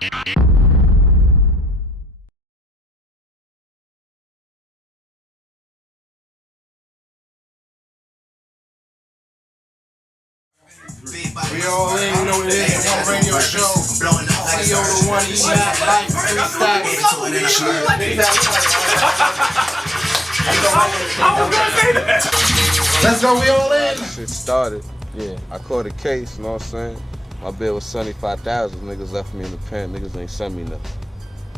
We all in, you know what it is, it's on radio show. CEO the one, you got life, freestyle. Let's go, we all in. Shit started, yeah. I caught a case, you know what I'm saying? My bill was $75,000, niggas left me in the pen, niggas ain't sent me nothing.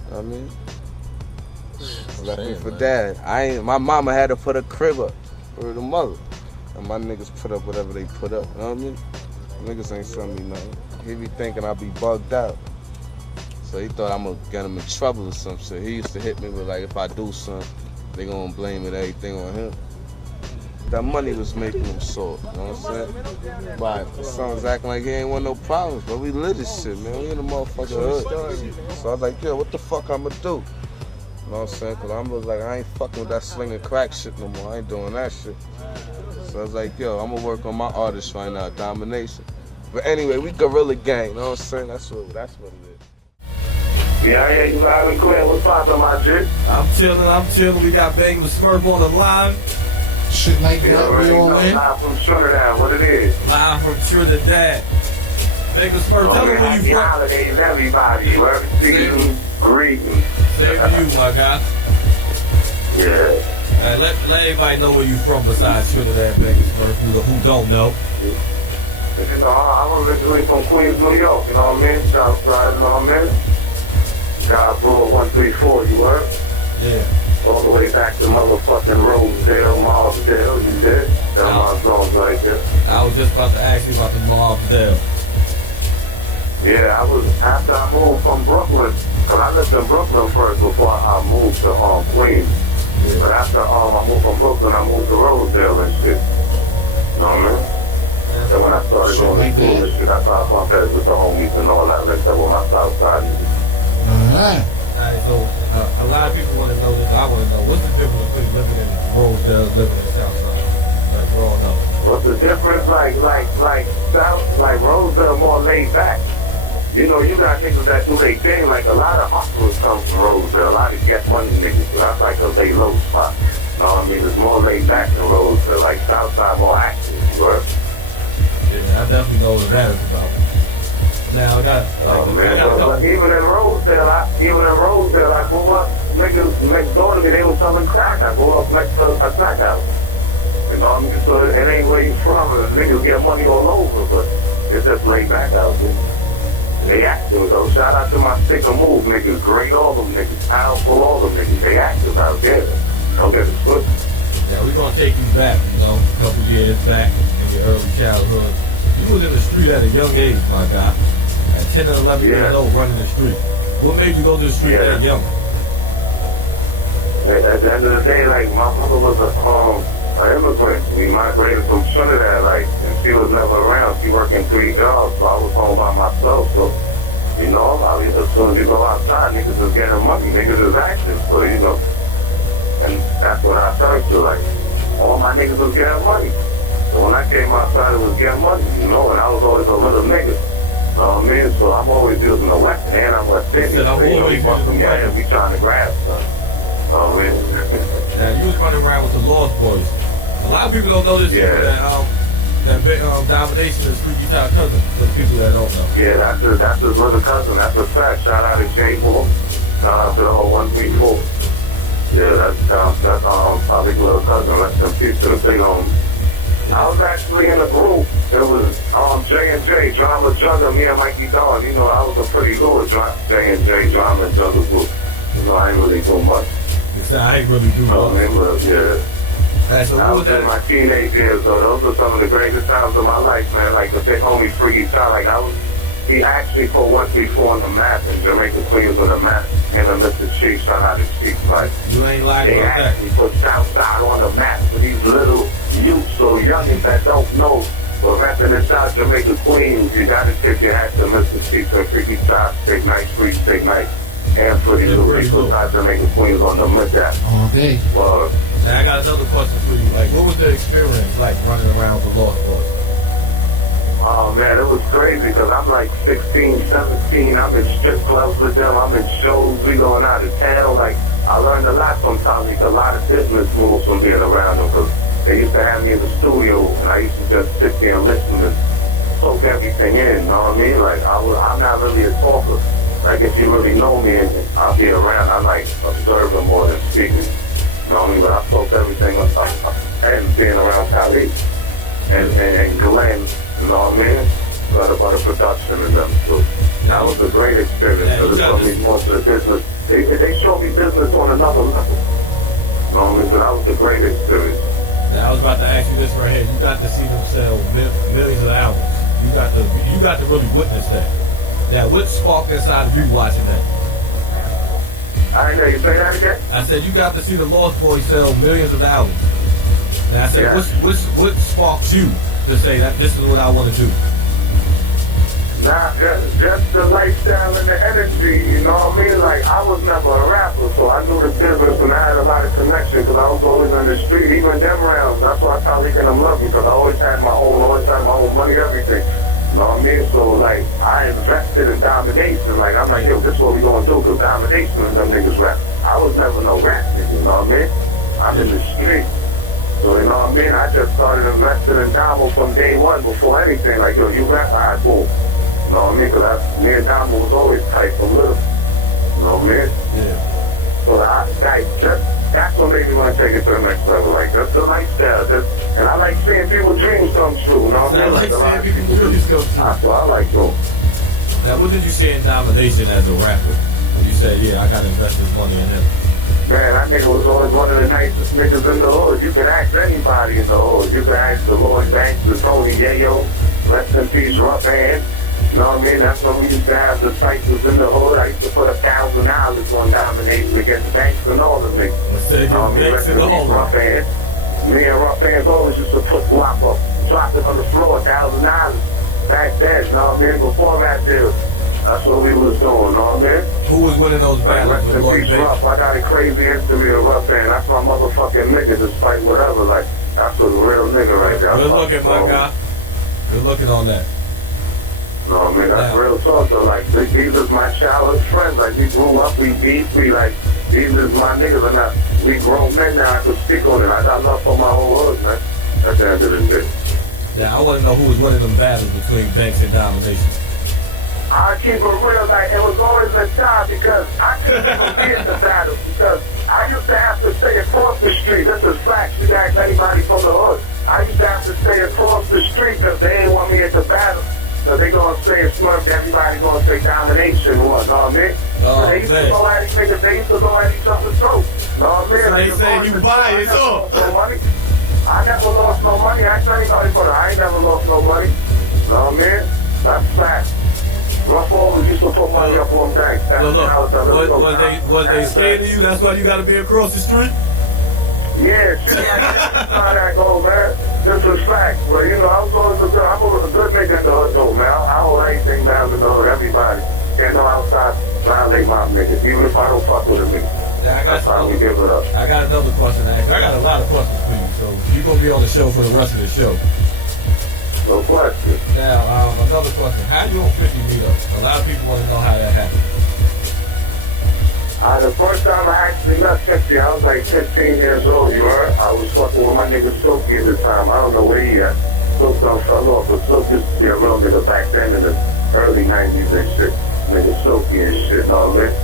You know what I mean? Left me for dad. My mama had to put a crib up for the mother. And my niggas put up whatever they put up, you know what I mean? Niggas ain't sent me nothing. He be thinking I be bugged out. So he thought I'm gonna get him in trouble or some shit. He used to hit me with like, if I do something, they gonna blame it, everything on him. That money was making him sore, you know what I'm saying? But son's acting like he ain't want no problems, but we lit this shit, man. We in the motherfucking hood. So I was like, yo, what the fuck I'ma do? You know what I'm saying? Cause I'm like, I ain't fucking with that slinging crack shit no more. I ain't doing that shit. So I was like, yo, I'm gonna work on my artist right now, domination. But anyway, we guerrilla gang, you know what I'm saying? That's what it is. Yeah, I hear you loud and clear. What's poppin', my jit? I'm chillin'. We got Bang with Smurf on the line. Shit like that, we all in. Live from Trinidad, what it is? Live from Trinidad. Bang with Smurf, tell me where you from. Holidays, everybody. Season, greetings. Same to you, my guy. Yeah. Let everybody know where you from besides Trinidad, Bang with Smurf, who don't know. You know, I'm originally from Queens, New York, you know what I mean? Southside, you know what I mean? God Brewer 134, you heard? Yeah. All the way back to motherfucking Rosedale, Marsdale, you did? That's my zones right there. I was just about to ask you about the Marsdale. Yeah, after I moved from Brooklyn, because I lived in Brooklyn first before I moved to Queens. Yeah. But after I moved from Brooklyn, I moved to Rosedale and shit. You know what I mean? And when I started going to school and shit, I started my best with the homies and all that. Like that with my south side. Alright, so a lot of people want to know this. I want to know, what's the difference between living in Rosedale and living in Southside? Like growing up. What's the difference? Like Rosedale more laid back. You know, you got niggas that do their thing. Like a lot of hustlers come from Rosedale. A lot of get money niggas. So that's like a lay low spot. You know what I mean? It's more laid back than Rosedale. Like Southside more active. You know? Yeah, I definitely know what that is about. Now I got even in Rosedale, I grew up, niggas next door to me, they was selling crack. I grew up next to a crack house. You know what I mean? So it ain't where you from, niggas get money all over, but it's just laid back out there. They active though. Shout out to my sticker move niggas, great all them niggas, powerful all them niggas. They active out there. Don't get it twisted. Yeah, we're gonna take you back, you know, a couple years back in your early childhood. You was in the street at a young age, my guy. At 10 or 11 years old, running the street. What made you go to the street that young? At the end of the day, like, my mother was an immigrant. We migrated from Trinidad, like, and she was never around. She worked in 3 jobs, so I was home by myself. So, you know, as soon as you go outside, niggas is getting money. Niggas is active, so, you know. And that's what I turned to, like, all my niggas was getting money. So when I came outside, it was getting money, you know, and I was always a little nigga. Man, so I'm always using the weapon, and I'm West Indian. So, you know, you want some gas, we trying to grab something. Man. Now, you was running around with the Lost Boys. A lot of people don't know this. Yeah. That Domination is Freaky Town cousin, for the people that don't know. Yeah, that's his little cousin. That's a fact. Shout out to J4. Shout out to the whole 134. Yeah, that's my big little cousin. Rest in peace to the big homie. I was actually in a group. It was J&J, Drama Jungle, me and Mikey Dawn. You know, I was a pretty good J&J, Drama Jungle group. You know, I ain't really do much. You said I ain't really do much. But yeah. So I was in my teenage years, so those are some of the greatest times of my life, man. Like the big homie Freaky Town. Like he actually put 134 on the map in Jamaica, Queens on the map. And the Mr. Chief, shout out to Chief, like. You ain't lying about that. They actually put Southside on the map for these little youths or youngins that don't know. But rapping in South Jamaica, Queens, you gotta tip your hat to Mr. Chief and Freaky Town, Big Night, Street, Big Night. And for these little people, South Jamaica, Queens on the mid-app. Okay. Now I got another question for you. Like, what was the experience like running around with the Lost Boys? Oh man, it was crazy because I'm like 16, 17. I'm in strip clubs with them. I'm in shows. We going out of town. Like, I learned a lot from Tommy, a lot of business moves from being around them because they used to have me in the studio and I used to just sit there and listen and soak everything in. You know what I mean? Like, I'm not really a talker. Like, if you really know me and I'll be around, I like observing more than speaking. You know what I mean? But I soak everything up and being around Khalid and Glenn. You know what I mean? But about the production and them too. That was a great experience because it showed me most of the business. They showed me business on another level. You know what I mean? So that was a great experience. Now, I was about to ask you this right here. You got to see them sell millions of albums. You got to really witness that. Now, what sparked inside of you watching that? I didn't know you say that again. I said you got to see the Lost Boys sell millions of albums. Now I said, what sparked you to say that this is what I want to do? Nah, just the lifestyle and the energy, you know what I mean? Like, I was never a rapper, so I knew the business and I had a lot of connection because I was always on the street, even them rounds. That's why Khalid and them love me because I always had my own money, everything. You know what I mean? So, like, I invested in domination. Like, I'm like, yo, this is what we gonna do because domination and them niggas rap. I was never no rap nigga, you know what I mean? I'm in the street. So, you know what I mean? I just started investing in Damo from day one before anything. Like, yo, you rap, I boom. You know what I mean? Because me and Damo was always tight from little. You know what I mean? Yeah. So that's what made me want to take it to the next level. Like, that's the lifestyle. And I like seeing people's dreams come true. You know what I mean? I like seeing people's dreams come true. That's what I like doing. Now, what did you say in domination as a rapper? When you said, yeah, I got to invest this money in him. Man, that nigga was always one of the nicest niggas in the hood. You can ask anybody in the hood. You can ask the Lloyd Banks, the Tony Yayo, rest in peace, Rough Hand. You know what I mean? That's when we used to have the cycles in the hood. I used to put $1,000 on domination against Banks and all of them. You know what I mean? Rest in peace, Rough Hand. Me and Rough Hands always used to put drop it on the floor, $1,000 back then. You know what I mean? Before that deal. That's what we was doing, you know what I mean? Who was winning those battles with Lloyd Banks? I got a crazy history of Rough Hand. That's my motherfucking nigga, despite whatever. Like, that's a real nigga right there. Good looking, my guy. Good looking on that. You know what I mean? That's real talk, though. Like, these is my childhood friends. Like, we grew up, we beat, like, these is my niggas. And we grown men now, I could speak on it. I got love for my whole hood, man. At the end of the day. Yeah, I want to know who was winning them battles between Banks and Domination. I keep it real, like, it was always a time because I couldn't even be in the battle because I used to have to stay across the street. This is facts. You ask anybody from the hood. I used to have to stay across the street because they didn't want me at the battle. So they gonna say Smurf, everybody gonna say domination or what, know what I mean? So they used to go at each other, they used to go at each other's throats. Know what I mean? So they say you biased up. I never lost no money. I tell anybody for that. I ain't never lost no money. Know what I mean? That's fact. Rough always used to put money up on banks. Was they scared of you? That's why you got to be across the street? Yeah, shit like that. How that go, man. This is fact. But, you know, I'm a good nigga in the hood, though, man. I hold anything down in the hood, everybody. Can't no outside violate my niggas, even if I don't fuck with a nigga. Yeah, that's how we give it up. I got another question to ask. I got a lot of questions for you, so you're going to be on the show for the rest of the show. No question. Now, another question. How you on 50 meet up? A lot of people want to know how that happened. The first time I actually met 50, I was like 15 years old, you heard? I was fucking with my nigga Silky at the time. I don't know where he at. Silk done fell off, but Silk used to be a real nigga back then in the early 90s and shit. Nigga Silky and shit, know what I mean?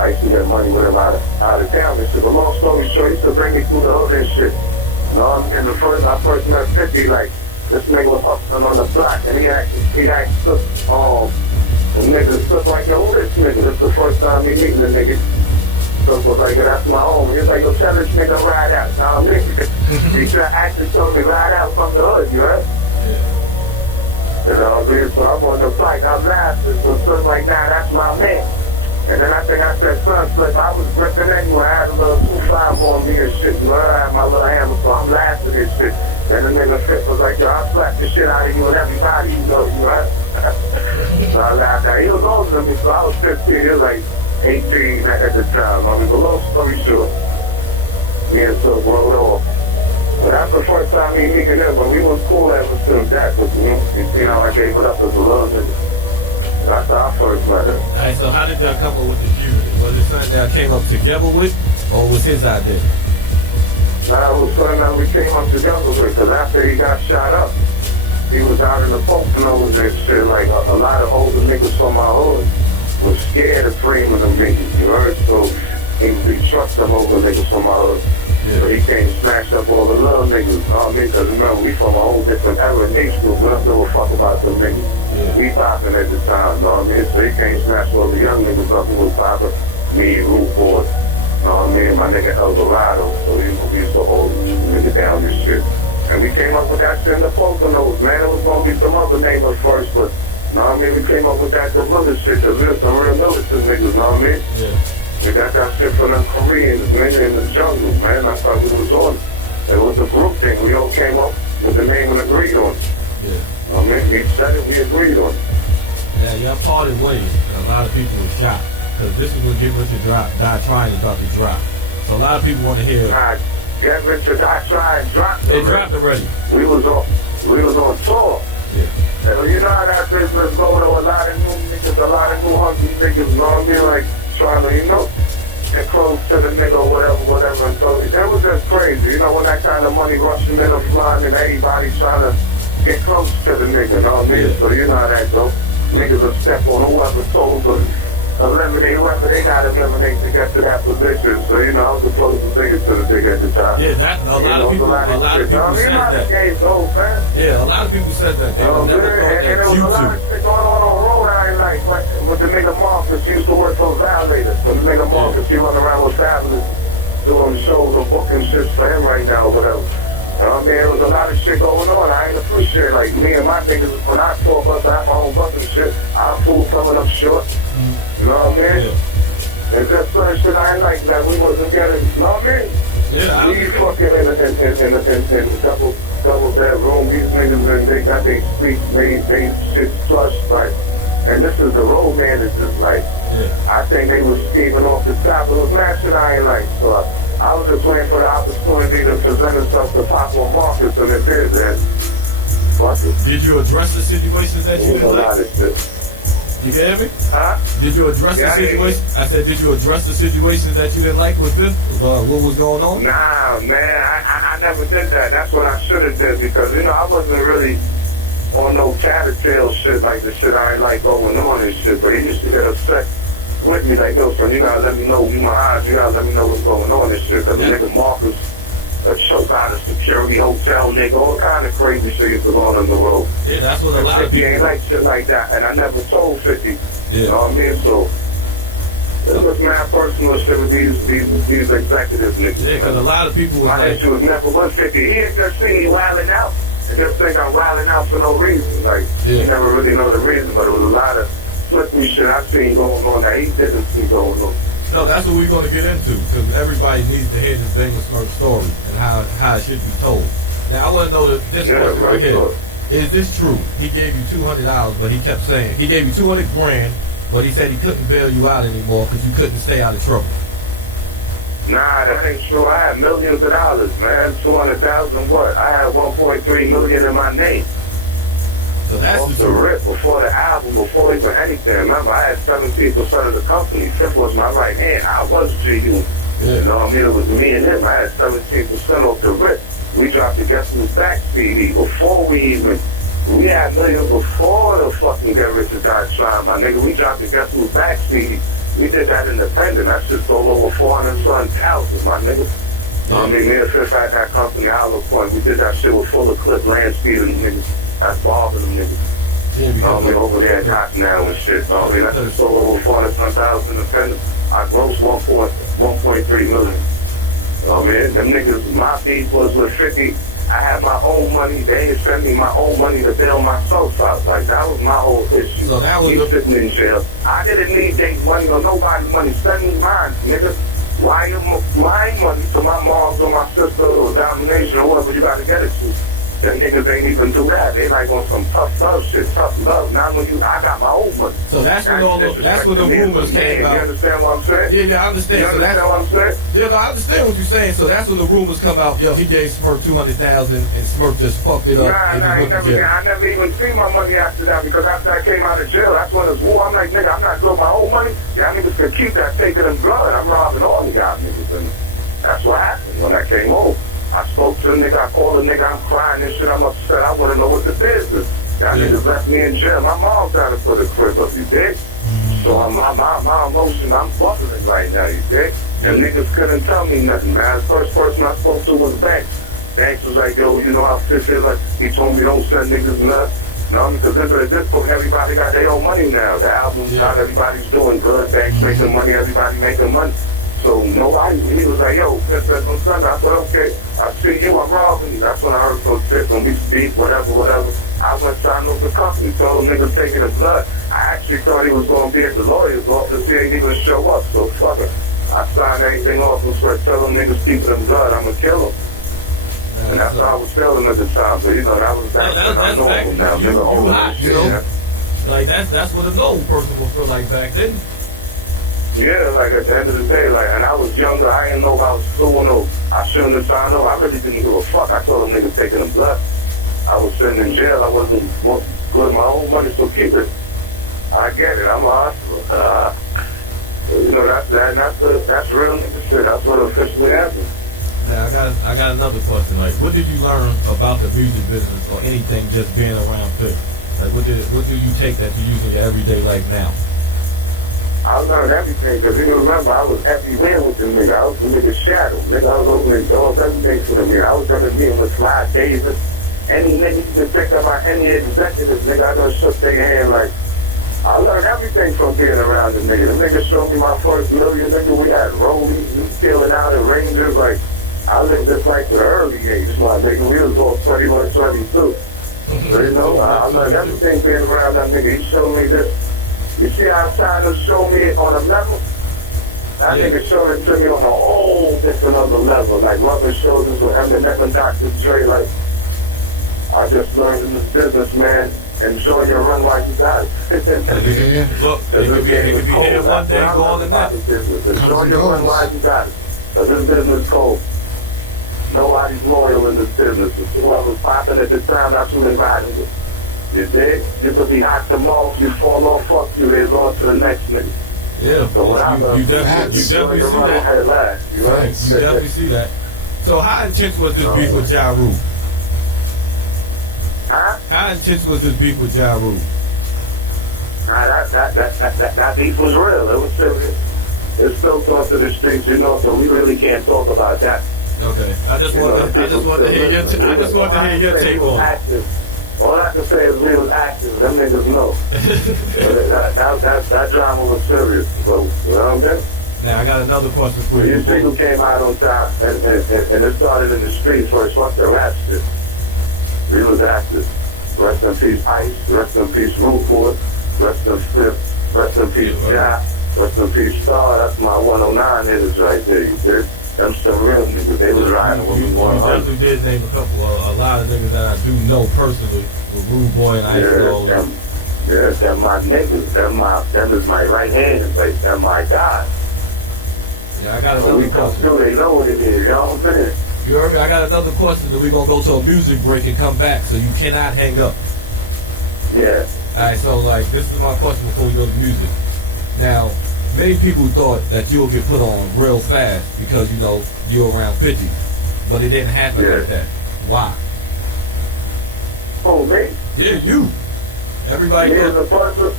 I used to get money with him out of town and shit. But long story short, he used to bring me through the hood and shit. You know what I mean? I first met 50, like, this nigga was hustling on the block, and he asked the nigga took like, yo, who this nigga? This is the first time he meeting the nigga. So it was like, that's my home. He was like, yo, tell this nigga ride out. Now, nigga, he actually told me ride out from the hood, you heard? Yeah. You know what I mean? So I'm on the bike, I'm laughing. So it's like, nah, that's my man. And then I think I said, son, slip. I was ripping anyway. I had a little 2.5 on me and shit. You know, I had my little hammer, so I'm laughing and shit. And the nigga Fifth was like, yo, I'll slap the shit out of you and everybody you know, you right? So I laughed at him. He was older than me, so I was 15. He was like 18 at the time. I mean, but long story short, me and Silk rode off. But that's the first time me meeting him, but we was cool ever since that. But you know, I gave it up as a little nigga. That's how I first met him. Alright, so how did y'all come up with this unit? Was it something that came up together with, or was his idea? Nah, it was something that we came up together with, because after he got shot up, he was out in the Poconos and shit. Like, a lot of older niggas from my hood was scared of framing them niggas, you heard? So we trust them older niggas from my hood. Yeah. So he came and snatched up all the little niggas, you know what I mean? Because remember, we from a whole different era in age group. We don't give a fuck about them niggas. Yeah. We popping at the time, you know what I mean? So he came and snatched all the young niggas up who was popping. Me, Root Boy, you know what I mean? My nigga Eldorado. So we used to hold nigga down this shit. And we came up with that shit in the Poconos, man. It was going to be some other name at first, but, you know what I mean? We came up with that gorilla shit, because there's some real militant niggas, you know what I mean? Yeah. We got that shit from them Koreans, man, in the jungle, man. That's how we was on it. It was a group thing. We all came up with the name and agreed on it. Yeah. You know what I mean? We said it, we agreed on it. Yeah, y'all parted ways, and a lot of people were shocked, because this is what Get Rich or Die Trying is about to drop. So a lot of people want to hear... Get Rich or Die Trying dropped already. It dropped already. We was on tour. Yeah. And you know how that business go, though? A lot of new niggas, a lot of new hungry niggas, you know what I mean? Like, trying to, you know, get close to the nigga or whatever. And so it was just crazy. You know, when that kind of money rushing in and flying and everybody trying to get close to the nigga, you know what I mean? Yeah. So you know how that go. Niggas will step on whoever told them. Eliminate whoever they got to eliminate to get to that position. So, you know, I was supposed to take it to the nigga at the time. Yeah, that, a lot of people said that. Yeah, a lot of people said that. They never thought that and there was a lot of shit going on Rhode Island, like with the nigga Marcus. He used to work for Violators. When the nigga Marcus, he run around with Fabulous doing shows or booking shit for him right now or whatever. I mean, there was a lot of shit going on. I ain't appreciate it. Like, me and my niggas, when I talk about I have my own bucket shit, our food coming up short. You know what I mean? Yeah. And that's certain shit I ain't like that. We wasn't getting, you know what I mean? Yeah, we fucking in a double bedroom. These niggas, they got their streets made, they shit flushed, like. And this is the road managers, like. Yeah. I think they was escaping off the top. It was mad shit I ain't like. So I was just waiting for the opportunity to present itself to pop on Marcus, and it did, man. Fuck it. Did you address the situations that you didn't like? You can hear me? Huh? Did you address the situation? I said, did you address the situations that you didn't like with this? What was going on? Nah, man, I never did that. That's what I should have did, because, you know, I wasn't really on no tattletale shit like the shit I ain't like going on and shit, but he used to get upset with me like, yo, son, you gotta let me know, you my eyes, you gotta let me know what's going on and shit, because the nigga Marcus choke out of security hotel, nigga, all kind of crazy shit used to go on the road. Yeah, that's what a lot of people ain't like shit like that, and I never told 50. Yeah. You know what I mean? So it was mad personal shit with these executive niggas. Yeah, because a lot of people was my like, issue was never was 50. He ain't just see me wilding out and just think I'm wilding out for no reason. Like, you never really know the reason, but it was a lot of flippy shit I seen going on that he didn't see going on. No, that's what we're going to get into, because everybody needs to hear this Damon Smurf story and how it should be told. Now, I want to know this question right here. Is this true? He gave you $200, but he kept saying, he gave you $200 grand, but he said he couldn't bail you out anymore because you couldn't stay out of trouble. Nah, that ain't true. I had millions of dollars, man. 200,000 what? I had 1.3 million in my name. So that's off the rip, before the album, before even anything. Remember, I had 17% of the company. Fifth was my right hand. I was G-Unit. Yeah. You know what I mean? It was me and him. I had 17% off the rip. We dropped the Guess Who's Back CD before we had millions before the fucking Get Rich or Die Trying, my nigga. We dropped the Guess Who's Back CD. We did that independent. That shit sold over 400,000, my nigga. I mean, me and Fifth had that company, Hollow Point. We did that shit with full of clip, land speed, and niggas. That's all of them niggas. Yeah, over there at Cotton now and shit. I mean, that's just over 400,000 independent. I grossed 1.3 million. I mean, them niggas, my beat was with 50. I had my own money. They ain't send me my own money to bail myself out. Like, that was my whole issue. So that was sitting in jail. I didn't need their money or nobody's money. Send me mine, nigga. Why my money to my mom or my sister or domination or whatever you gotta get it to? Them niggas ain't even do that. They like on some tough love shit, tough love. Not when I got my own money. So that's when the rumors came out. You understand what I'm saying? Yeah, I understand. You understand what I'm saying? Yeah, I understand what you're saying. So that's when the rumors come out. Yo, he gave Smurf $200,000 and Smurf just fucked it up. I never even seen my money after that because after I came out of jail, that's when it's war. I'm like, nigga, I'm not doing my own money. Y'all niggas can keep that, take it in blood. I'm robbing all you guys niggas. And that's what happened when I came home. I spoke to the nigga, I called the nigga, I'm crying and shit, I'm upset, I want to know what the business. Y'all niggas left me in jail. My mom tried to put a crib up, you dig? So my emotion, I'm buckling right now, you dig? And niggas couldn't tell me nothing, man. The first person I spoke to was Banks. Banks was like, yo, you know how this is? Like, he told me don't send niggas nuts. No, because at this point, everybody got their own money now. The album's out, everybody's doing good. Banks making money, everybody making money. So nobody, he was like, yo, Princess on Sunday. I said, okay, I see you, I'm robbing you. That's when I heard from Fifth, when we speak, whatever. I went signing up the company, told them niggas taking the blood. I actually thought he was going to be at the lawyer's office, he didn't even show up, so fuck it. I signed everything off and started telling them niggas keeping them blood, I'm going to kill them. And that's how I was feeling at the time, but you know, that was normal now. You hot, you know? Like, that's what a normal person will feel like back then. Yeah, like at the end of the day, like, and I was younger, I didn't know if I was doing or I shouldn't have signed up. I really didn't give a fuck. I told them niggas taking them blood. I was sitting in jail, I wasn't with my own money, so keep it. I get it, I'm a hustler. You know, that's real nigga shit. That's what officially happened. Now, I got another question. Like, what did you learn about the music business or anything just being around Pitt? Like, what do you take that you use in your everyday life now? I learned everything, because you remember, I was everywhere with the nigga. I was the nigga's shadow. Nigga, I was opening doors, everything for the nigga. I was running meeting with Sly Davis. Any nigga you can think about, any executive, nigga, I done shook their hand like, I learned everything from being around the nigga. The nigga showed me my first million, nigga. We had rollies, we stealing out in Rangers, like, I lived this life at an early age, my nigga. We was all 21, 22. So, you know, I learned everything being around that nigga. He showed me this. You see how trying to show me on a level? That nigga showed it to me on a whole different other level. Like rubbing shoulders with Eminem and Dr. Dre. Like, I just learned in this business, man. Enjoy your run while you got it. Look, it could be here one day, gone the next. Enjoy your run while you got it. Because this business is cold. Nobody's loyal in this business. Whoever's popping at the time, that's who they're riding with. You dig? You could be hot tomorrow, you fall off, fuck you, they're going to the next nigga. Yeah, so you definitely see that. You definitely see that. So how intense was this beef with Ja Rule? Huh? How intense was this beef with Ja Rule? That beef was real. It was serious. It's still going to the streets, you know, so we really can't talk about that. Okay. I just want to hear your take on it. All I can say is we was active. Them niggas know. that drama was serious. So, you know what I'm saying? Now, I got another question for you. You see who came out on top, and it started in the streets first. Fuck the rap shit. We was active. Rest in peace, Ice. Rest in peace, Rupert. Rest in peace, Rest in peace, Ja. Rest in peace, Star. That's my 109 niggas right there, you did. Them some real niggas. They was riding with me 100. You definitely did name a lot of niggas that I do know personally, with Rude Boy and Ice and all them. Yeah, they're my niggas. Them is my right hand. Like, they're my guys. Yeah, I got another question. They know what it is, you know what I'm saying? You heard me? I got another question, and we're going to go to a music break and come back, so you cannot hang up. Yeah. Alright, so, like, this is my question before we go to music. Now, many people thought that you'll get put on real fast because, you know, you're around 50. But it didn't happen like that. Why? Oh, me? Yeah, you. Everybody me as a person?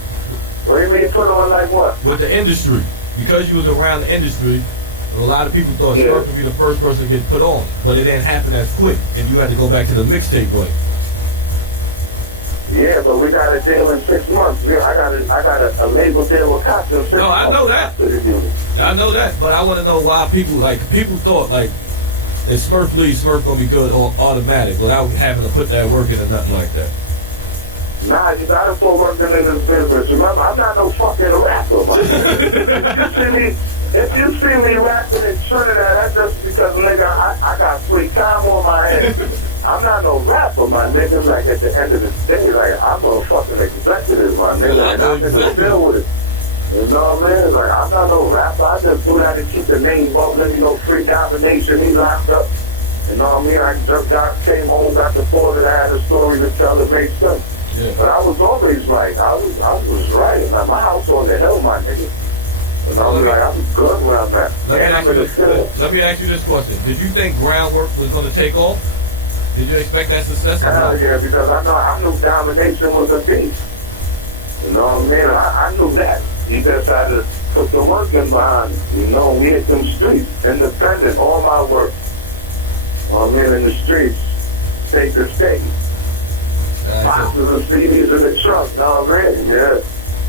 What do you mean put on like what? With the industry. Because you was around the industry, a lot of people thought Smurf would be the first person to get put on. But it didn't happen as quick. And you had to go back to the mixtape way. Yeah, but we got a deal in 6 months. I got a label deal with Cox in 6 months. No, I know that. I know that, but I want to know why people thought, like, if Smurf leaves, Smurf going to be good automatic without having to put that work in or nothing like that. Nah, you got to put work in this business. Remember, I'm not no fucking rapper, man. If you see me rapping in Trinidad, that's just because, nigga, I got free time on my hands. I'm not no rapper, my nigga. Like, at the end of the day, like, I'm a fucking executive, my nigga. And I'm in the field with it. You know what I mean? Like, I'm not no rapper. I just do that to keep the name bubbling, you know, free domination. He locked up. You know what I mean? I just came home, got deported. I had a story to tell that made sense. Yeah. But I was always right. I was right. Like, my house on the hill, my nigga. You know what I mean? Like, I'm good where I'm at. Let me ask you this question. Did you think groundwork was going to take off? Did you expect that success? Hell yeah, because I knew domination was a beast. You know what I mean? I knew that. He just had to put the work in behind it. You know, we hit them streets, independent, all my work. You know what I mean? In the streets, state to state. Boxes of CDs in the trunk, already, yeah.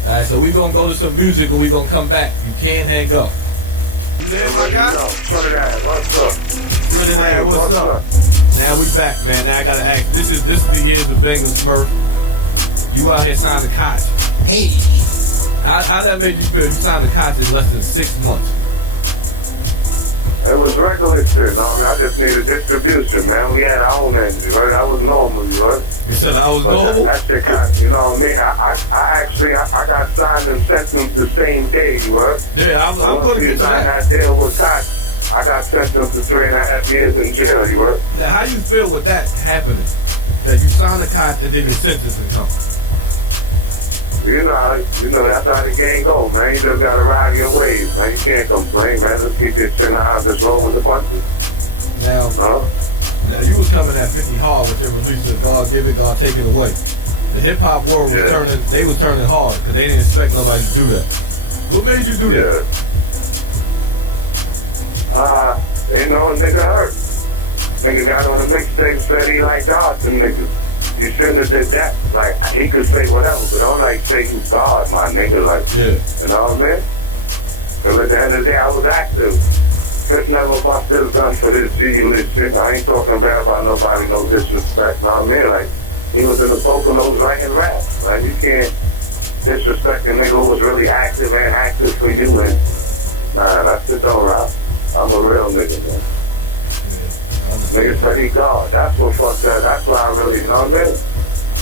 Alright, so we're going to go to some music and we're going to come back. You can't hang up. You there, my guy? Trinidad, what's up? Trinidad, what's up? Now we back, man. Now I got to ask. This is the years of Bang and Smurf. You out here signing contracts. Hey. How that made you feel? You signed a contract in less than 6 months. It was regular shit. I just needed distribution, man. We had our own engine, right? I was normal, you know. You said I was normal? That shit got, you know what I mean? I got signed and sentenced the same day, you know. Yeah, I'm going to get to that. That deal was hot. I got sentenced to 3.5 years in jail, you know. Now, how you feel with that happening? That you sign a contract and then your sentence is come? You know, that's how the game go, man. You just gotta ride your waves, man. You can't complain, man. Let's keep this shit in the house. Just roll with the punches. Now you was coming at 50 hard with your release of God Give It, God Take It Away. The hip hop world was turning hard because they didn't expect nobody to do that. What made you do that? You know, nigga hurt. Nigga got on the mixtape, said he like God to niggas. You shouldn't have did that. Like, he could say whatever, but don't like say you God, my nigga. Like, you know what I mean? Because at the end of the day, I was active. Just never bust his gun for this G-list shit. I ain't talking bad about nobody, no disrespect. You know what I mean? Like, he was in the Poconos writing rap. Like, you can't disrespect a nigga who was really active and active for you. And, nah, that shit don't rock. I'm a real nigga, man. Nigga said he God. That's what fucked that. That's why I really, you know what I mean?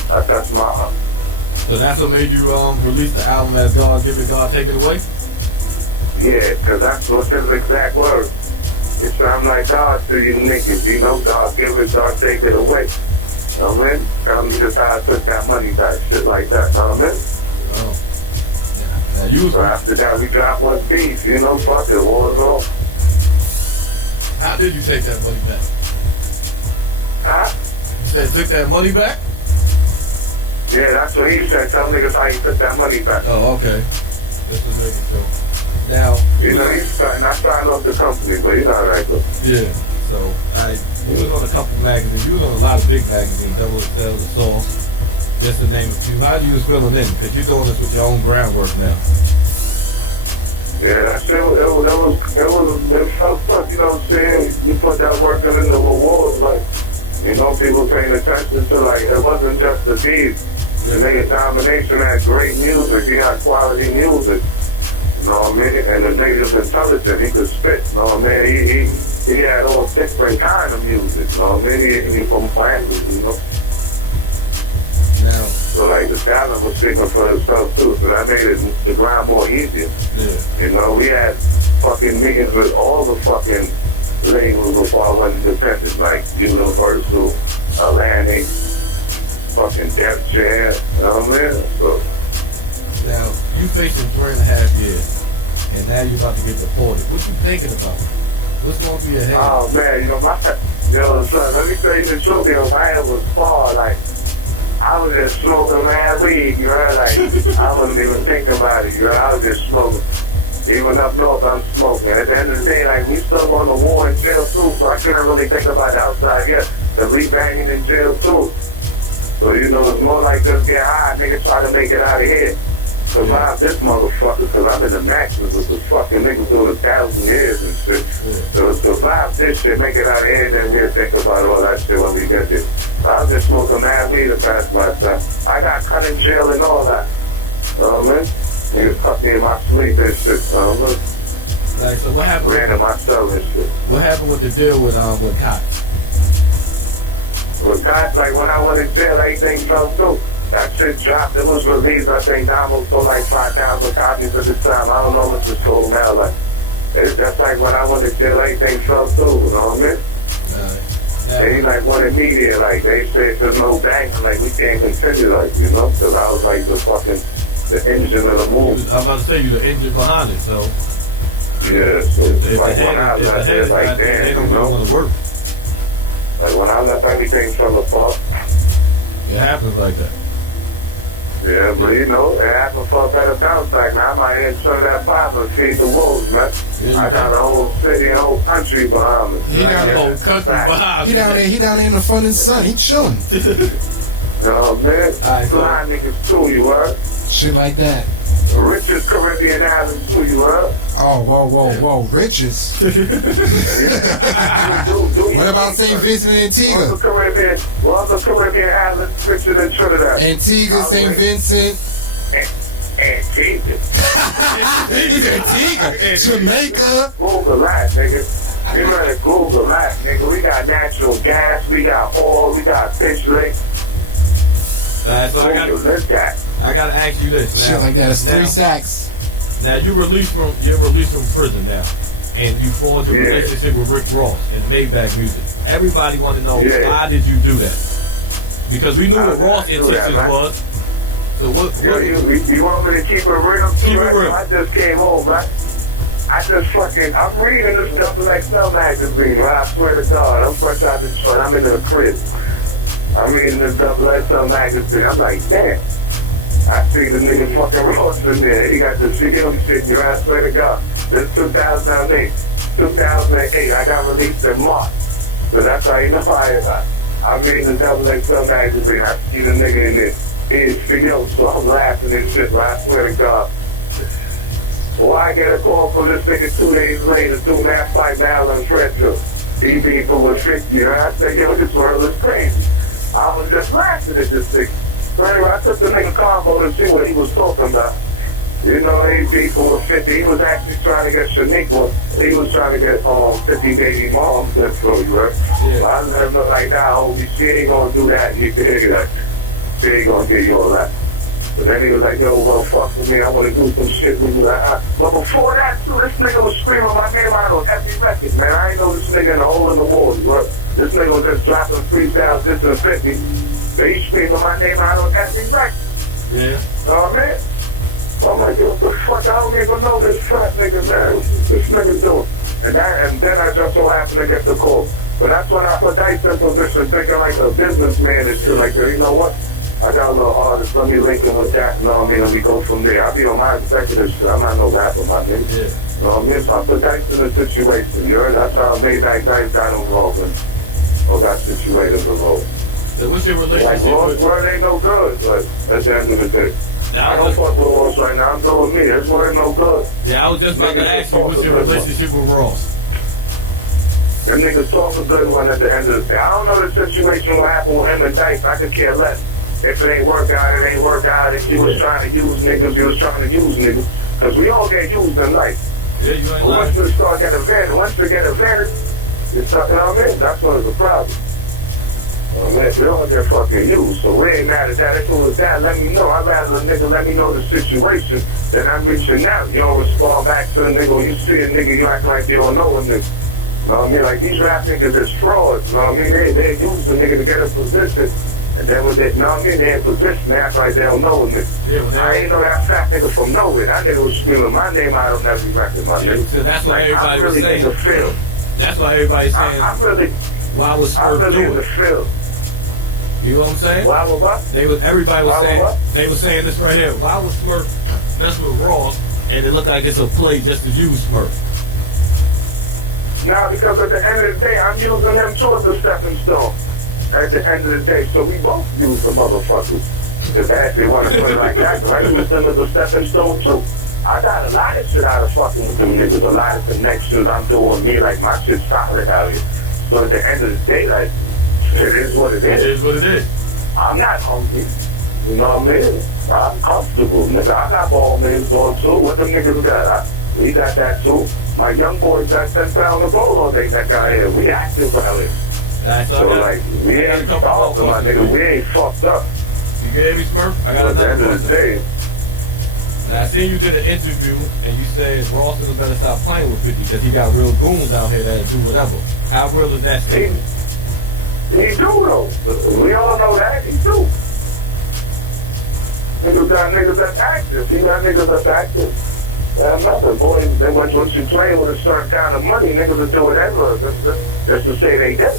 That's my... So that's what made you release the album as God Give It, God Take It Away? Yeah, because that's what's his exact word. It sounds like God to you niggas. You know, God give it, God take it away. You know what I mean? Tell me just how I took that money back. Shit like that. You know what I mean? Oh. Yeah. Now you was... So after that, we dropped one beef. You know, fuck it. War's off. How did you take that money back? Huh? You said took that money back? Yeah, that's what he said. Tell niggas how he took that money back. Oh, okay. This is making sure. Now, you know, he's starting, I started off the company, but you know how that goes. Yeah. So, you was on a couple magazines. You was on a lot of big magazines, Double XL, The Sauce, just to name a few. How you was feeling then? Because you're doing this with your own groundwork now. Yeah, that shit, it felt good, you know what I'm saying? You put that work in the rewards, like, you know, people paying attention to, like, it wasn't just the beat. The nigga Domination had great music. He had quality music. You know what I mean? And the nigga's intelligent. He could spit. You know what I mean? He had all different kind of music. You know what I mean? He from Flanders, you know? Now, so, like, the talent was speaking for itself, too. So that made the grind more easier. Yeah. You know, we had fucking meetings with all the fucking labels before I went independent, like Universal, Atlantic, fucking Def Jam, you know what I mean? So, now, you facing 3.5 years, and now you're about to get deported. What you thinking about? What's going through your head? Oh, man, you know, son, let me tell you the truth, my head was far, like, I was just smoking mad weed, you know, like, I wasn't even thinking about it, you know, I was just smoking. Even up north, I'm smoking. At the end of the day, like, we still on the war in jail, too, so I couldn't really think about the outside yet. The rebanging in jail, too. So, you know, it's more like just get high, nigga try to make it out of here. Survive this motherfucker, because I'm in the Maxes with the fucking niggas doing 1,000 years and shit. So survive this shit, make it out of here, then we'll think about all that shit when we get there. So I was just smoking mad weed to pass my time. I got cut in jail and all that. You know what I mean? Niggas cut me in my sleep and shit, you know what I mean? Like, so what happened? Ran in my cell and shit. What happened with the deal with cops? With that, like when I went in jail, everything fell through. That shit dropped. It was released. I think almost sold like 5,000 copies at the time. I don't know what it's sold now. Like, it's just like when I went in jail, everything fell through. You know what I mean? They like wanted me there. Like they said, there's no bank. Like we can't continue. Like you know, because I was like the engine of the movie. I'm about to say you the engine behind it. So yeah. So if like when I left there, like damn, they don't really want to work. Like when I left, everything fell apart. It happens like that. Yeah, but you know, it happened for a better bounce back. Now I'm out here in Trinidad and feed the wolves, man. Yeah, I got a whole city, a whole country behind me. He got a whole country behind me. He down there in the front and sun. He chilling. Oh man, Alright, fly niggas too, you heard? Shit like that. The richest Caribbean islands too, you heard? Oh, whoa. Riches. What about St. Vincent and Antigua? What's the Caribbean islands richer than Trinidad? Antigua, St. Vincent. Antigua. Antigua. Jamaica. Google that, nigga. You better Google that, nigga. We got natural gas, we got oil, we got fish lakes. So I gotta ask you this. Shit Now, like that. It's now, 3 sacks. Now you're released from prison now, and you formed a relationship with Rick Ross and Maybach Music. Everybody want to know why did you do that? Because we knew what Ross' intentions was. So what? You want me to keep it real? Keep it real. I just came home, right? I'm reading this XXL magazine, right? I swear to God, I'm fresh out of Detroit. I'm in the crib. I'm reading this XXL magazine. I'm like, damn. I see the nigga fucking Ross in there. He got the security shit in your ass. Swear to God. This 2008. 2008. I got released in March. So that's how you know I'm reading the XXL magazine. I see the nigga in there. He's video, so I'm laughing and shit. But I swear to God. Well, I get a call from this nigga 2 days later, doing that fight now on Frederick. These people were 50. You know? I said, yo, this world is crazy. I was just laughing at this thing. So anyway, I took the nigga combo to see what he was talking about. You know, these people were 50. He was actually trying to get Shaniqua. He was trying to get 50 baby moms. That's what you were. I let him know like, nah, holy shit, ain't gonna do that. He did that. She ain't gonna give you all that. But then he was like, yo, well, fuck with me. I want to do some shit with you. But before that, too, this nigga was screaming my name out on every record, man. I ain't know this nigga in the hole in the wall. This nigga was just dropping freestyles just to 50. So he screaming my name out on every record. Yeah. Oh, man. So I'm like, yo, what the fuck? I don't even know this fat nigga, man. What's this nigga doing? And then I just so happened to get the call. But that's when I put that in position, thinking like a businessman and shit like that. You know what? I got a little artist. Let me link him with that. You know what I mean? And we go from there. I'll be on my executive shit. I'm not no rapper, my nigga. Yeah. You know what I mean? So I put that in the situation. You heard? That's how Maybach guys got involved and or got situated involved. So what's your relationship like, Ross with? word ain't no good, but at the end of the day. I don't fuck with Ross right now. I'm doing me. His word no good. Yeah, I was just about to ask you, what's your relationship with Ross? Them niggas talk a good one at the end of the day. I don't know the situation what happened with him and Dice. I could care less. If it ain't work out, it ain't work out. If you was trying to use niggas, you was trying to use niggas. Because we all get used in life. Yeah, you ain't But lying. once we start getting advantage, you know what I mean? That's when it's a problem. We all get fucking used, so we ain't mad at that. If it was that, let me know. I'd rather a nigga let me know the situation than I'm reaching out. You don't respond back to the nigga. When you see a nigga, you act like you don't know a nigga. You know what I mean? Like these rap niggas is frauds. You know what I mean? They use the nigga to get a position. And then when they, you know what I mean? They in position, they act like they don't know a nigga. Yeah, I ain't know that fat nigga from nowhere. That nigga was screaming my name out on every record, my nigga. So that's why Like, everybody was saying. I really in the field. That's why everybody's saying. Why was I'm Smurf really in do the it? field. You know what I'm saying? Why was what? Everybody was Why saying. what? They were saying this right here. Why was Smurf mess with Ross, and it looked like it's a play just to use Smurf? Now, because at the end of the day, I'm using him towards the stepping stone. At the end of the day, so we both use the motherfuckers. If they actually want to put it like that, because I use them as a stepping stone too. I got a lot of shit out of fucking with them niggas, a lot of connections. I'm doing me, like my shit's solid out here. So at the end of the day, like, it is what it is. It is what it is. I'm not hungry. You know what I mean? I'm comfortable, nigga. I got ball names on too. What them niggas got? We got that too. My young boys got 10 pounds of gold all day that got here. We active out here. Alright, So like, we ain't starving, my nigga. We ain't fucked up. You can hear me, Smurf? I got At the another end of the question. day, Now, I seen you did an interview and you said Rawson better stop playing with 50 because he got real goons out here that do whatever. How real is that statement? he do though. We all know that. He do. Niggas got niggas that's active. He got niggas that's active. And nothing, boy. Then once you play with a certain kind of money, niggas will do whatever. That's to say they did.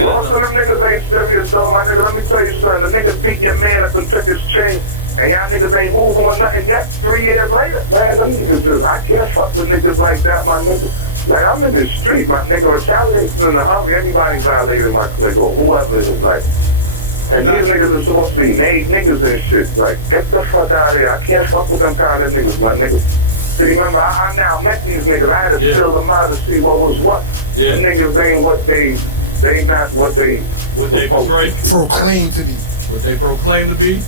Most of them niggas ain't serious though, my nigga. Let me tell you something. The niggas beat your man up and took his chain, and y'all niggas ain't moving on nothing yet. 3 years later, man, them niggas just, I can't fuck with niggas like that, my nigga. Like, I'm in the street, my nigga. Retaliation in the hungry, anybody violating my clique or whoever it is, like. And these niggas are supposed to be made niggas and shit. Like, get the fuck out of here. I can't fuck with them kind of niggas, my nigga. See, remember, I now met these niggas. I had to fill them out to see what was what. Yeah. The niggas ain't what they not what they proclaim to be. What they proclaim to be?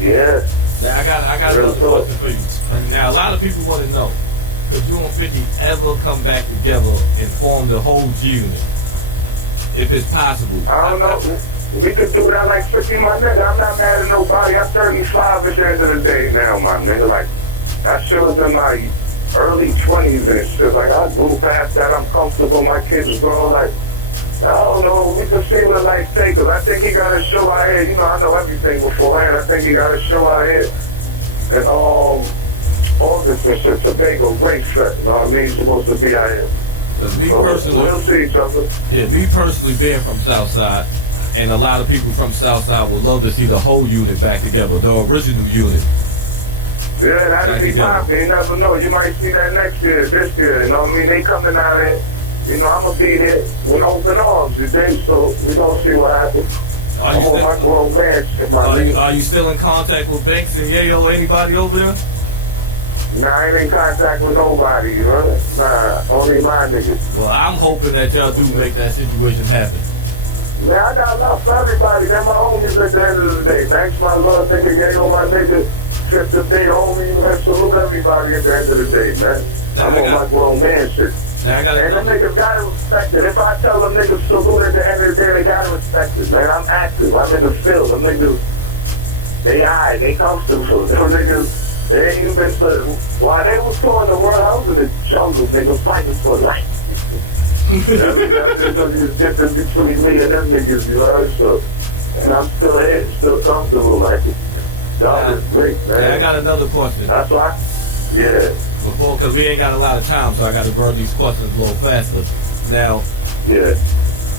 Yeah. Now I got another question for you. And now a lot of people want to know, could you and 50 ever come back together and form the whole unit? If it's possible. I don't know. We could do that like 50, my nigga. I'm not mad at nobody. I'm 35 at the end of the day now, my nigga. Like, that shit was in my early 20s and shit. Like, I grew past that. I'm comfortable. My kids is grown. Like, I don't know. We can see what life takes. Cause I think he got a show out here. You know, I know everything beforehand. I think he got a show out here. And August and shit. Tobago Great Fest. You know what I mean? He's supposed to be out here. Me personally, we'll see each other. Yeah, me personally being from Southside, and a lot of people from Southside would love to see the whole unit back together, the original unit. Yeah, that'll be poppin'. You never know. You might see that next year, this year. You know what I mean? They coming out here. You know, I'm going to be here with open arms, you think? So we going to see what happens. I'm on my grown man shit, my nigga. Are you still in contact with Banks and Yayo or anybody over there? Nah, I ain't in contact with nobody, you know? Nah, only my niggas. Well, I'm hoping that y'all do make that situation happen. Man, I got love for everybody. They're my homies at the end of the day. Thanks, my love, nigga. Yayo, my nigga. Trip the day, homie. Man, salute everybody at the end of the day, man. I'm on my grown man shit. And them niggas gotta respect it. If I tell them niggas salute at the end of the day, they gotta respect it, man. I'm active. I'm in the field. Them niggas, they high. They comfortable. Them niggas, they ain't even while they was touring the world, I was in the jungle, nigga, fighting for life. That's the difference between me and them niggas, you know? So, and I'm still here, still comfortable, like it. Y'all is great, man. Yeah, I got another question. That's why, yeah. Before, because we ain't got a lot of time, so I got to burn these questions a little faster. Now, yeah,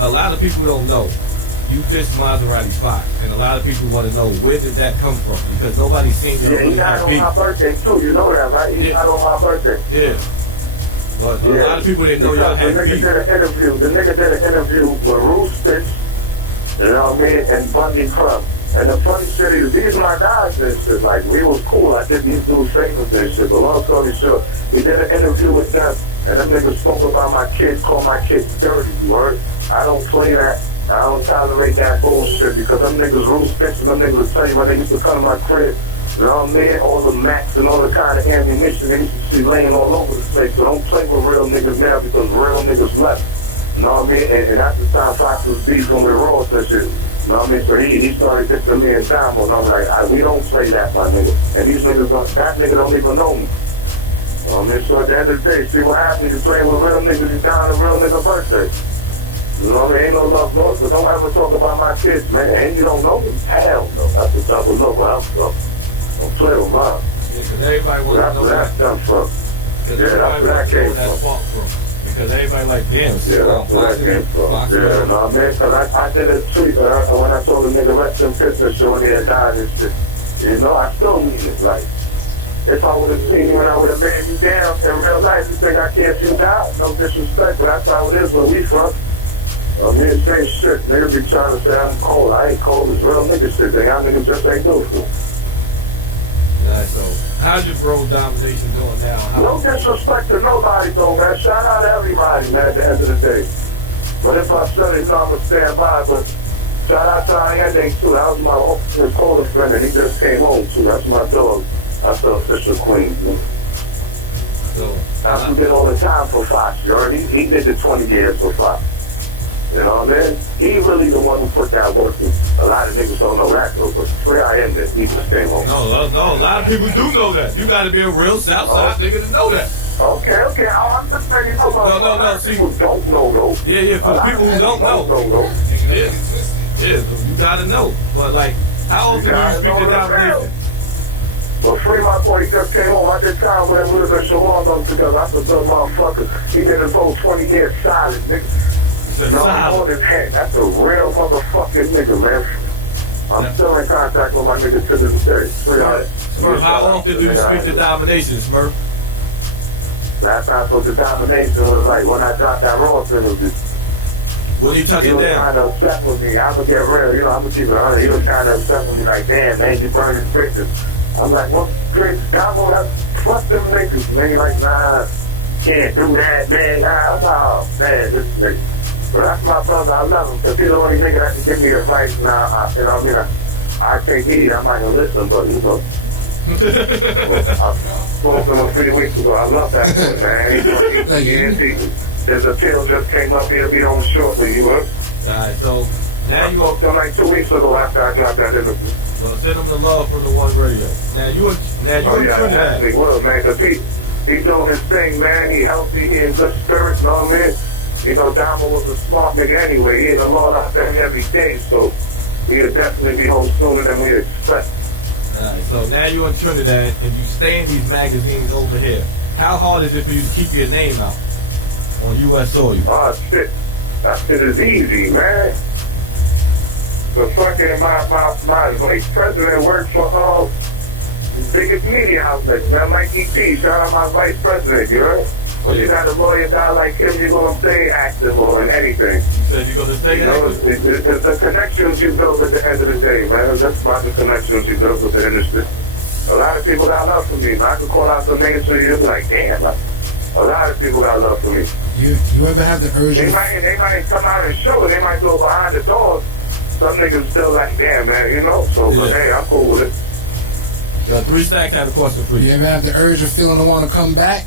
a lot of people don't know. You just Maserati Fox, and a lot of people want to know where did that come from, because nobody's seen it. Yeah, he died on my birthday too. You know that, right? He died on my birthday. Yeah. But a lot of people didn't know y'all had beef. The nigga did an interview with Ruth Stitch, you know what I mean, and Bundy Crumb. And the funny shit is, these my guys and shit. Like, we was cool. I did these dudes favors and shit. But long story short, we did an interview with them, and them niggas spoke about my kids, called my kids dirty, you heard? I don't play that. I don't tolerate that bullshit because them niggas Ruth Stitch and them niggas will tell you when they used to come to my crib. You know what I mean? All the mats and all the kind of ammunition they used to see laying all over the place. So don't play with real niggas now because real niggas left. You know what I mean? And at the time, Fox was beefing with Ross and shit. You know what I mean? So he started dissing me and Tom, and I'm like, we don't play that, my nigga. And these niggas, that nigga don't even know me. You know what I mean? So at the end of the day, see what happens, you play with real niggas, you die on a real nigga birthday. You know what I mean? Ain't no love lost, but don't ever talk about my kids, man. And you don't know me? Hell no. That's the type of love I'm from. Don't play with mine. Yeah, because everybody wants to know where that come from. Yeah, that's where that came from. Because everybody like, damn, yeah, that's where that came from. Yeah, no, man, because I did a tweet when I told the nigga rest in peace and shit when he had died and shit. You know, I still mean it. Like, if I would have seen you and I would have made you down in real life, you think I can't see out? No disrespect, but that's how it is where we from. I mean, same shit. Niggas be trying to say I'm cold. I ain't cold. It's real nigga shit. Y'all niggas just ain't do it. Alright, so how's your bro domination doing now? No disrespect to nobody though, man. Shout out to everybody, man, at the end of the day. But if I said it, I'm gonna stand by. But shout out to Aint too. That was my his older friend, and he just came home too. That's my dog. That's the official queen. Man. So, That's who did all the time for Fox, you heard? He did the 20 years for Fox. You know what I mean? He really the one who put that work in. A lot of niggas don't know that though, but where I am, he just came home. no, a lot of people do know that. You got to be a real Southside nigga to know that. Okay. I'm just saying, you know, No. See, people don't know though. Yeah, for people who don't know. Yeah, so you got to know. But like, how often do you speak to domination? Well, Free My Boy just came home. I did time with him. We was in Chicago together. I said, "Good motherfucker." He did his whole 20 years solid, nigga. No, he on his head. That's a real motherfucking nigga, man. I'm still in contact with my nigga to this day. Smurf, how often do you speak to domination, Smurf? Last time I spoke to domination was like when I dropped that Ross interview. When he tuck He it was down? kind of upset with me. I'm gonna get real, you know, I'm gonna keep it 100. He was kind of upset with me, like, damn, man, you burning bridges. I'm like, well, Chris, Gabo, that's fuck them niggas. Man, he like, nah, can't do that, man. Nah, man, this nigga. But that's my brother, I love him, because he's the only nigga that can give me advice now. You know what I mean? I take heed, I'm not gonna listen, but you know. I spoke to him a few weeks ago. I love that boy, man. There's a pill just came up here, be on shortly, you heard? Alright, so now you spoke to him like 2 weeks ago after I got that interview. well, send him the love from the One Radio. Now you in Trinidad. Actually, well, man, because he doing his thing, man. He healthy, he in good spirits, you know what I mean? You know, Damo was a smart nigga anyway. He had a lot out there every day, so he'll definitely be home sooner than we expect. Alright, so now you're in Trinidad and you stay in these magazines over here. How hard is it for you to keep your name out on U.S. soil? Oh, shit. That shit is easy, man. The fucking, my vice president works for the biggest media outlet, man. Mikey P, shout out my vice president, you heard? When you got a lawyer guy like him, you're going to stay active on anything. You said you're going to stay active? It's the connections you build at the end of the day, man. That's about the connections you build with the industry. A lot of people got love for me, man. I can call out some names for you, you'll be like, damn, like, a lot of people got love for me. You ever have the urge? They might come out and show it. They might go behind the doors. Some niggas still like, damn, man, you know? So, Yeah. but hey, I'm cool with it. Got 3 Stacks had a question for you. You ever have the urge of feeling to want to come back?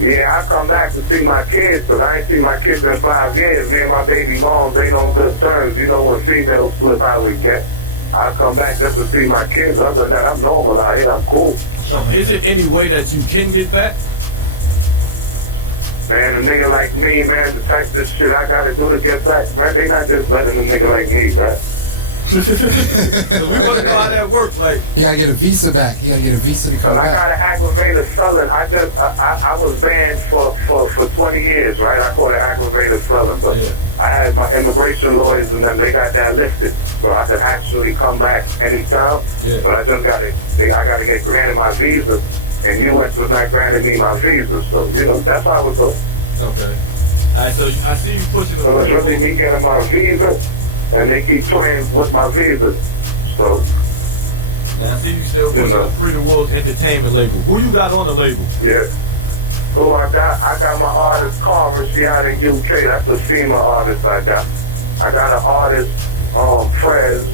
Yeah, I come back to see my kids, because I ain't seen my kids in 5 years. Me and my baby moms ain't on good terms. You know, when females flip out we get. I come back just to see my kids. Other than that, I'm normal out here. I'm cool. So is there any way that you can get back? Man, a nigga like me, man, the type of shit I gotta do to get back, man, they not just letting a nigga like me, man. So we want to know how that works. Like, You gotta get a visa back. You gotta get a visa to come Cause I back. got an aggravated felon. I was banned for 20 years, right? I called it aggravated felon, but Yeah. I had my immigration lawyers and then they got that lifted, so I could actually come back anytime. Yeah. But I just I gotta get granted my visa, and U.S. was not granting me my visa, so you know that's how it goes. okay. All right, so I see you pushing the So it's really me getting my visa, and they keep playing with my visa. So Now I see you still pushing the Free the World Entertainment label. Who you got on the label? yeah. So I got my artist Carver, she out in UK, that's a female artist I got. I got an artist, Prez,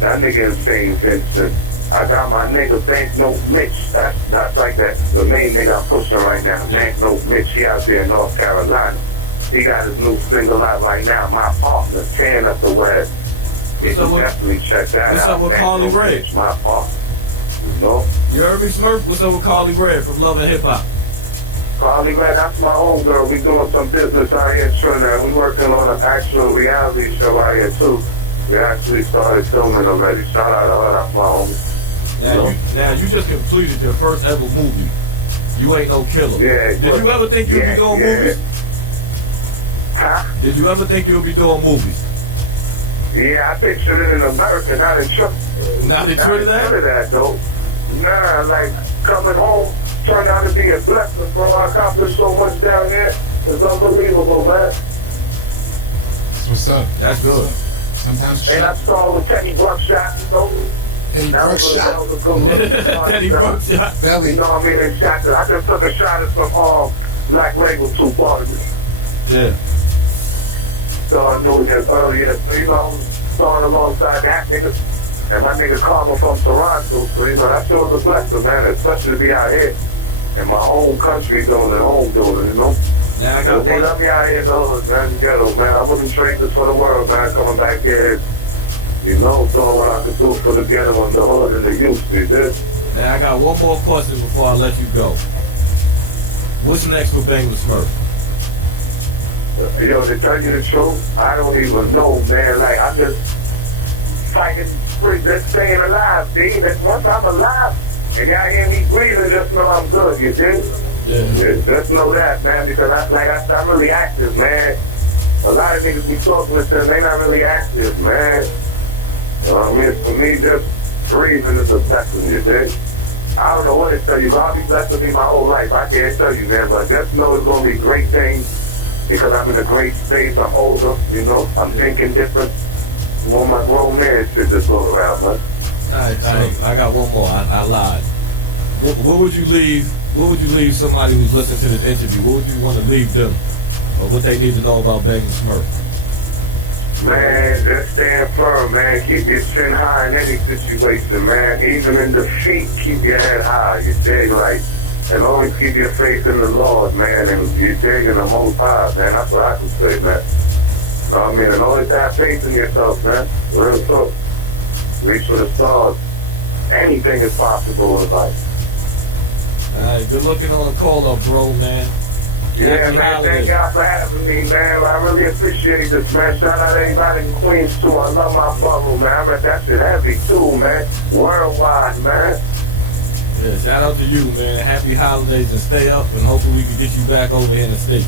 that nigga in St. Vincent. I got my nigga Banknote Mitch, that's like that, the main nigga I'm pushing right now. Banknote Mitch, he out there in North Carolina. He got his new single out right now, My Partner, Tan Up the West. You can definitely check that out. What's up with Carly Banknote Ray? Mitch, My Partner. You know? You heard me, Smurf? What's up with Carly Red from Love and Hip Hop? Carly Ray, that's my own girl. We doing some business out here in Trinidad. We working on an actual reality show out here too. We actually started filming already. Shout out to her, that's my homie. Now you just completed your first ever movie. You Ain't No Killer. Yeah. Did you ever think you'd be doing movies? Huh? Did you ever think you'd be doing movies? Yeah, I pictured it in America, not in Trinidad. Not in Trinidad? Trinidad, though. Nah, like coming home turned out to be a blessing, bro. I accomplished so much down there. It's unbelievable, man. That's what's up. That's good. Sometimes And I saw with Teddy Buckshot, you know. Eddie That was Buckshot. a good look. Teddy Buckshot. You Belly. know what I mean? They shot I just took a shot at some Black Label 2 part of me. Yeah. So I knew that earlier. So, you know, I was starting alongside that nigga. And my nigga Karma from Toronto. So, you know, that shit was a blessing, man. Especially to be out here. in my home country doing it, home doing it, you know? Now I got They one. love me out here in the hood, man, ghetto, man. I wouldn't trade this for the world, man, coming back here, you know, doing what I could do for the ghetto and the hood and the youth, you did? Now I got one more question before I let you go. What's next for Bang the Smurf? Yo, to tell you the truth, I don't even know, man. Like, I'm just fighting, just staying alive, see? That once I'm alive, and y'all hear me breathing, just know I'm good, you dig? Yeah. Just know that, man, because I'm really active, man. A lot of niggas be talking with them, they not really active, man. You know what I mean? For me, just breathing is a blessing, you dig? I don't know what to tell you, but I'll be blessed with me my whole life. I can't tell you, man, but just know it's going to be great things because I'm in a great state, I'm older, you know, I'm thinking different. More my grown man shit just go around, man. I got one more. I lied. What would you leave? What would you leave somebody who's listening to this interview? What would you want to leave them, or what they need to know about Bang the Smurf? Man, just stand firm, man. Keep your chin high in any situation, man. Even in defeat, keep your head high. You dig, like, and always keep your faith in the Lord, man. And you dig in the Most High, man. That's what I can say, man. You know what I mean? And always have faith in yourself, man. Real talk. Reach for the stars. Anything is possible in life. All right, good looking on the call up, bro, man. Yeah, Happy man, holidays. thank y'all for having me, man. I really appreciate this, man. Shout out to everybody in Queens, too. I love my bubble, man. I read that shit heavy, too, man. Worldwide, man. Yeah, shout out to you, man. Happy holidays and stay up, and hopefully we can get you back over here in the States.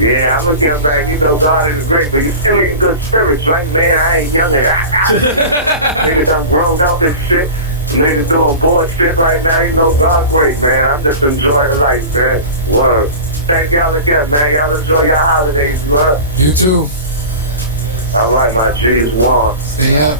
Yeah, I'm gonna get back. You know, God is great, but you still in good spirits, right, man? I ain't young and niggas done grown up and shit. Niggas doing bullshit right now. You know, God great, man. I'm just enjoying the life, man. Word. Thank y'all again, man. Y'all enjoy your holidays, bro. You too. All right, my G's. One. Stay up.